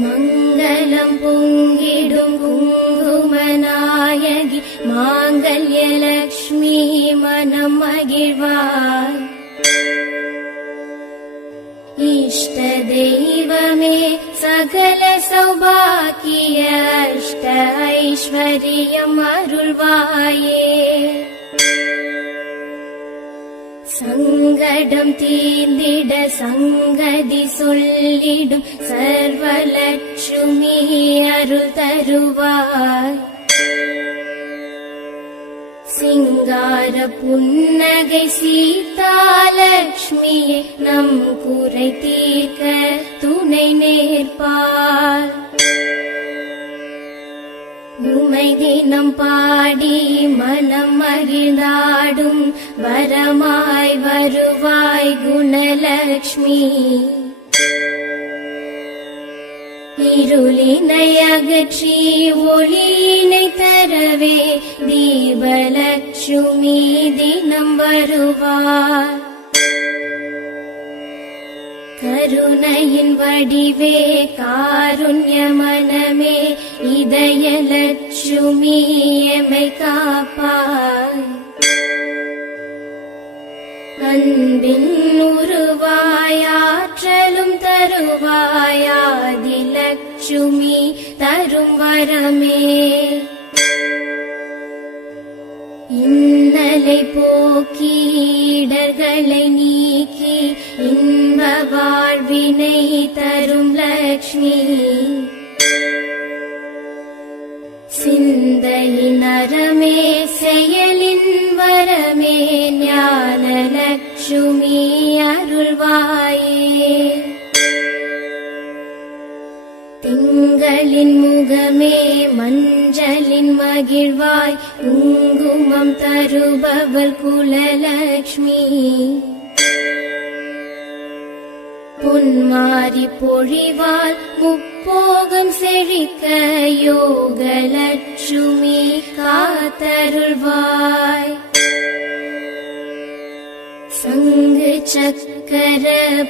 மங்களம் பொங்கிடும் குங்குமநாயகி மாங்கல்யலக்ஷ்மி மனம் மகிழ்வாய். இஷ்ட தெய்வமே சகல சௌபாக்கிய அஷ்ட ஐஸ்வர்யம் அருள்வாயே. சங்கடம் தீர்ந்திட சங்கதி சொல்லிடும் சர்வலட்சுமி அருள் தருவாய். சிங்கார புன்னகை சீதாலட்சுமியே நம் குறை தீர்க்க துணை நேர்ப்பார். உமை தினம் பாடி மனம் மகிழ்ந்தாடும் வரமாய் வருவாய் குணலக்ஷ்மி. இருளினை அகற்றி ஒளியினை தரவே தீபலட்சுமி தினம் வருவார். கருணையின் வடிவே காருண்ய மனமே இதயலட்சுமி எமை காப்பாய். அன்பின் உருவாய் ஆற்றலும் தருவாயாதிலட்சுமி தரும் வரமே. இன்னலை போக்கி இடர்களை நீக்கி இன்ப வாழ்வினை தரும் லக்ஷ்மி. சிந்தையின் அறமே செயலின் வரமே ஞான லக்ஷ்மி அருள்வாயே. திங்களின் முகமே மஞ்சளின் மகிழ்வாய் குங்குமம் தருபவள் குலலக்ஷ்மி. பொன்மாரி பொழிவாள் முப்போகம் செழிக்க யோகலட்சுமி காத்தருள்வாய். சங்கு சக்கர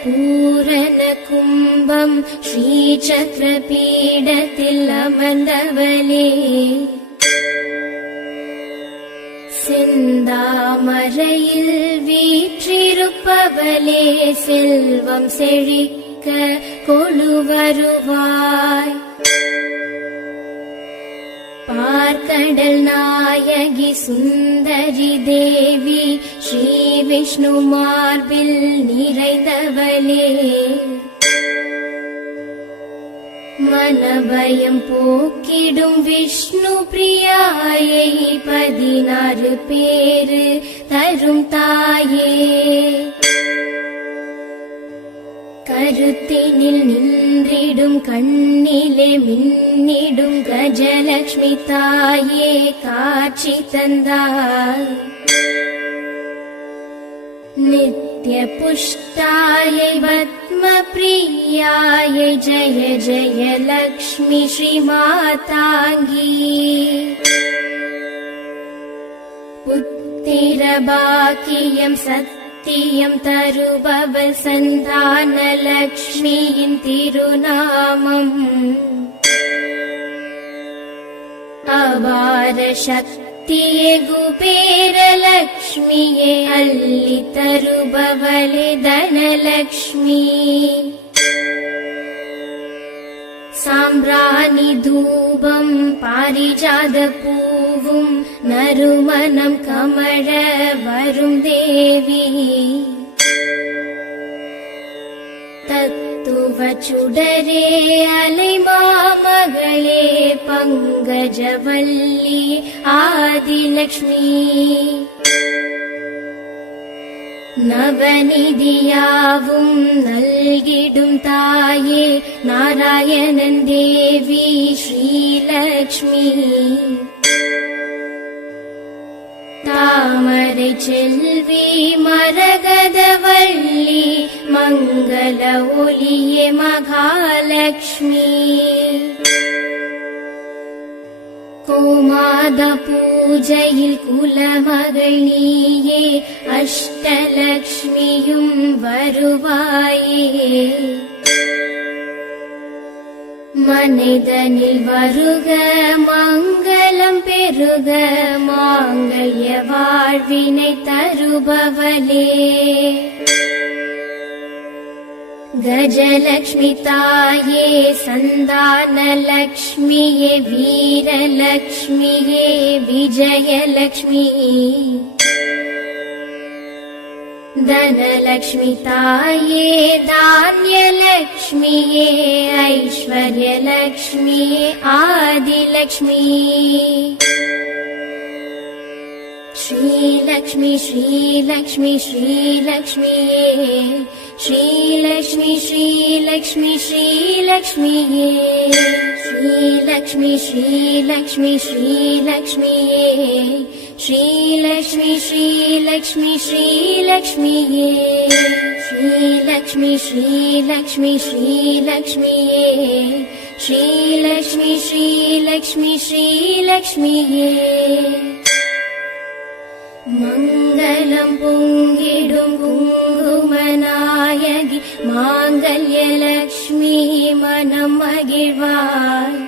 பூரண கும்பம் ஸ்ரீ சக்கர பீடத்தில் அமர்ந்தவளே. செந்தாமரையில் வீற்றிருப்பவளே செல்வம் செழிக்க கொழு வருவாய். பார்க்கடல் நாயகி சுந்தரி தேவி ஸ்ரீ விஷ்ணு மார்பில் நிறைந்தவளே. மனபயம் போக்கிடும் விஷ்ணு பிரியாயை 16 பேரு தரும் தாயே. கருத்தினில் நின்றிடும் கண்ணிலே மின்னிடும் கஜலக்ஷ்மி தாயே காட்சி தந்தாய். நித்ய புஷ்டாயை பத்ம பிரியாயை ஜய ஜய லக்ஷ்மி ஸ்ரீ மாதாங்கி. புத்திர பாக்கியம் சத்தியம் தருபவள் சந்தான லக்ஷ்மியின் திருநாமம். அபார சக்தியே குபேரலக்ஷ்மியே அள்ளி தருபவளே தனலக்ஷ்மி. சாம்பிராணி தூபம் பாரிஜாத பூவும் நறுமணம் கமழ வரும் தேவி. தத்துவ சுடரே அலைமாமகளே பங்கஜவல்லி ஆதிலக்ஷ்மி. நவநிதியாவும் நல்கிடும் தாயே நாராயணன் தேவி ஸ்ரீலக்ஷ்மி. தாமரை செல்வி மரகதவல்லி மங்கள ஒளியே மகாலக்ஷ்மி. கோமாத பூஜையில் குலமகள் நீயே அஷ்டலக்ஷ்மி. 你用 வருவாயே மனிதனில் வருக மங்களம் பெருக மாங்கல்ய வாழ்வினை தருபவளே. கஜலக்ஷ்மி தாயே சந்தான லக்ஷ்மியே வீரலக்ஷ்மியே விஜயலக்ஷ்மி. धनलक्ष्मी ताये धान्यलक्ष्मिये ऐश्वर्यलक्ष्मिये आदिलक्ष्मी. श्रीलक्ष्मी श्रीलक्ष्मी श्रीलक्ष्मिये श्रीलक्ष्मी श्रीलक्ष्मी श्रीलक्ष्मिये श्रीलक्ष्मी श्रीलक्ष्मी श्रीलक्ष्मिये श्रीलक्ष्मी श्रीलक्ष्मी श्रीलक्ष्मिये श्रीलक्ष्मी श्रीलक्ष्मी श्रीलक्ष्मिये श्रीलक्ष्मी श्रीलक्ष्मी श्रीलक्ष्मिये. मङ्गलं पुङ्गिडुं कुङ्कुमनायकि माङ्गल्यलक्ष्मी मनं मगिழ்வாய்.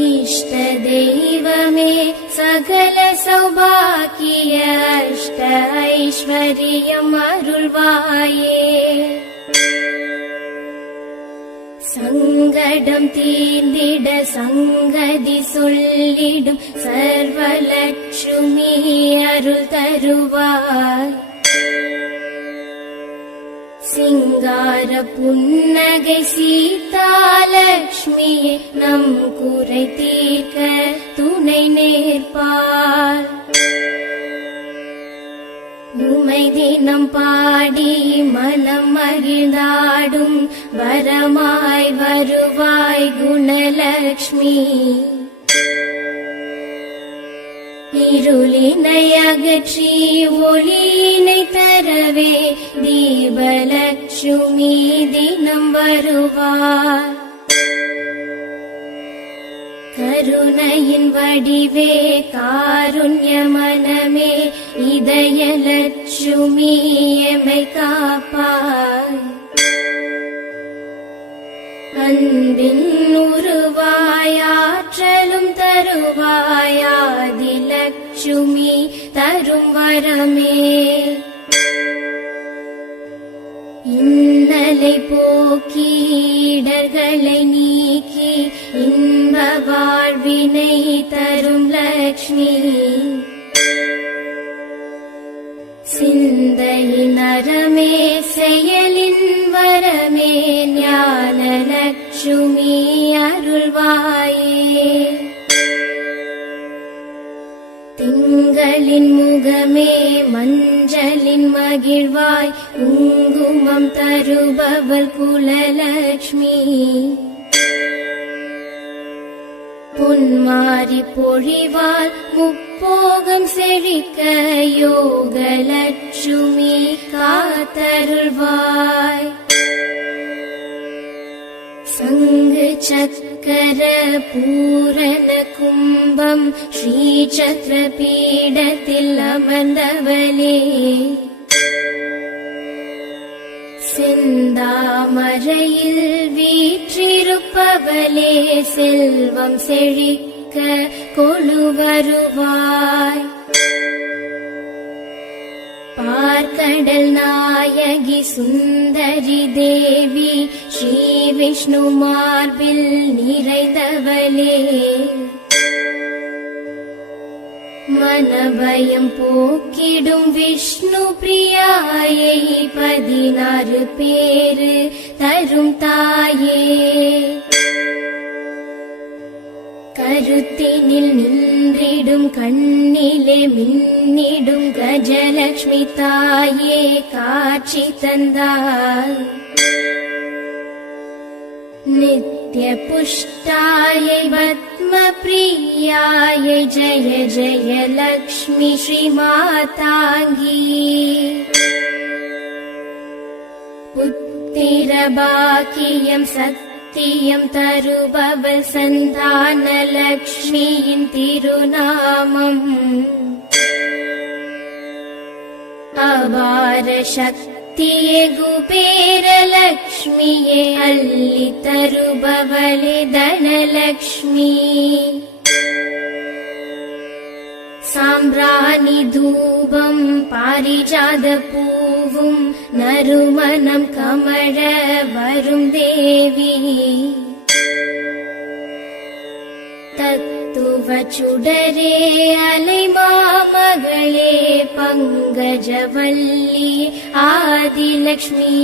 इष्ट दैवमे सकल सौभाग्य अष्ट ऐश्वर्यम् अरुள்வாயே. சங்கடம் தீர்ந்திட சங்கதி சொல்லிடும் சர்வலட்சுமி அருள் தருவாய். சிங்கார புன்னகை சீதாலட்சுமியே நம் குறை தீர்க்க துணை நேர்ப்பாள். உமை தினம் பாடி மனம் மகிழ்ந்தாடும் வரமாய் வருவாய் குணலக்ஷ்மி. இருளினை அகற்றி ஒளியினை தரவே தீபலட்சுமி தினம் வருவார். கருணையின் வடிவே காருண்ய மனமே இதயலட்சுமி எமை காப்பாய். அன்பின் உருவாயாற்றலும் தருவாயாதிலட்சுமி தரும் வரமே. இன்னலை போக்கி இடர்களை நீக்கி இன்ப வாழ்வினை தரும் லக்ஷ்மி. சிந்தையின் அறமே செயலின் வரமே ஞானலட்சுமி அருள்வாயே. திங்களின் முகமே மஞ்சளின் மகிழ்வாய் குங்குமம் தருபவள் குலலக்ஷ்மி. பொன்மாரி பொழிவாள் முப்போகம் செழிக்க யோகலட்சுமி காத்தருள்வாய். சங்கு சக்கர பூரண கும்பம் ஸ்ரீ சக்கர பீடத்தில் அமர்ந்தவளே. செந்தாமரையில் வீற்றிருப்பவளே செல்வம் செழிக்க கொளு வருவாய். பார்க்கடல் நாயகி சுந்தரி தேவி ஸ்ரீ விஷ்ணு மார்பில் நிறைந்தவளே. மனபயம் போக்கிடும் விஷ்ணு பிரியாயை 16 பேரு தரும் தாயே. கருத்தினில் நின்றிடும் கண்ணிலே மின்னிடும் கஜலக்ஷ்மி தாயே காட்சி தந்தாள். नित्य पुष्टायै पद्म प्रियायै जय जय लक्ष्मी श्री मातांगी. पुत्तिर भाग्यं सत्यं तरुबवल संतान लक्ष्मीயின் திருநாமம். அபார சக்தி ಶಕ್ತಿಯೇ ಕುಬೇರಲಕ್ಷ್ಮಿಯೇ ಅಲ್ಲಿ ತರುಬವಳೆ ಧನಲಕ್ಷ್ಮೀ സാമ്പ്രാണി ധൂപം പാരിജാതപൂവും നറുമണം കമഴ വരും ദേവി തത്തുവ ചുടരേ അലൈമാമകളെ പങ്കജവല്ലി ആദിലക്ഷ്മി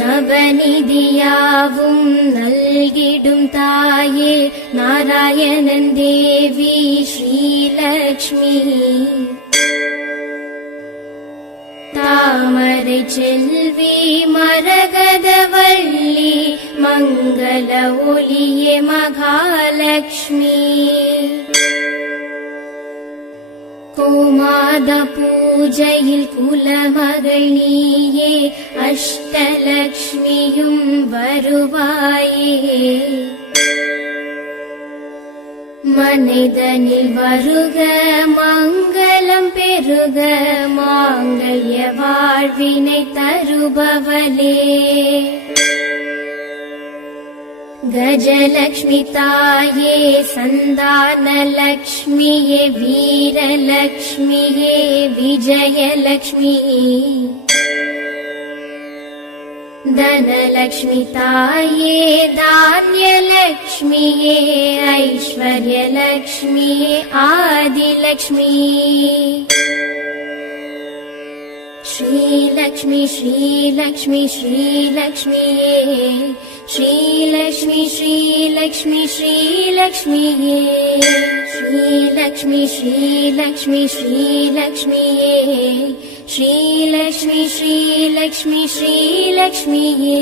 നവനിധിയാവും നൽകിടും തായേ നാരായണൻ ദേവി ശ്രീലക്ഷ്മി താമரை ചെൽവി മരകതവല്ലി മംഗല ഒലിയെ മഹാലക്ഷ്മി കോമാദ പൂജയിൽ കുലമകൾ നീയേ അഷ്ടലക്ഷ്മിയും വരുവായേ മനിതനിൽ വരുക മംഗളം പെരുക മാംഗല്യ വാഴ്വിனை തരുபவளே ഗജലക്ഷ്മി തായേ സന്താനലക്ഷ്മിയേ വീരലക്ഷ്മിയേ വിജയലക്ഷ്മി ധനലക്ഷ്മി തായേ ധാന്യലക്ഷ്മിയേ ഐശ്വര്യലക്ഷ്മിയേ ആദിലക്ഷ്മി ശ്രീലക്ഷ്മി ശ്രീലക്ഷ്മി ശ്രീലക്ഷ്മിയേ ശ്രീലക്ഷ്മി ശ്രീലക്ഷ്മി ശ്രീലക്ഷ്മിയേ ശ്രീലക്ഷ്മി ശ്രീലക്ഷ്മി ശ്രീലക്ഷ്മിയേ ശ്രീലക്ഷ്മി ശ്രീലക്ഷ്മി ശ്രീലക്ഷ്മിയേ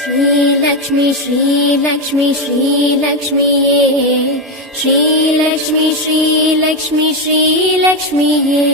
ശ്രീലക്ഷ്മി ശ്രീലക്ഷ്മി ശ്രീലക്ഷ്മിയേ ശ്രീലക്ഷ്മി ശ്രീലക്ഷ്മി ശ്രീലക്ഷ്മിയേ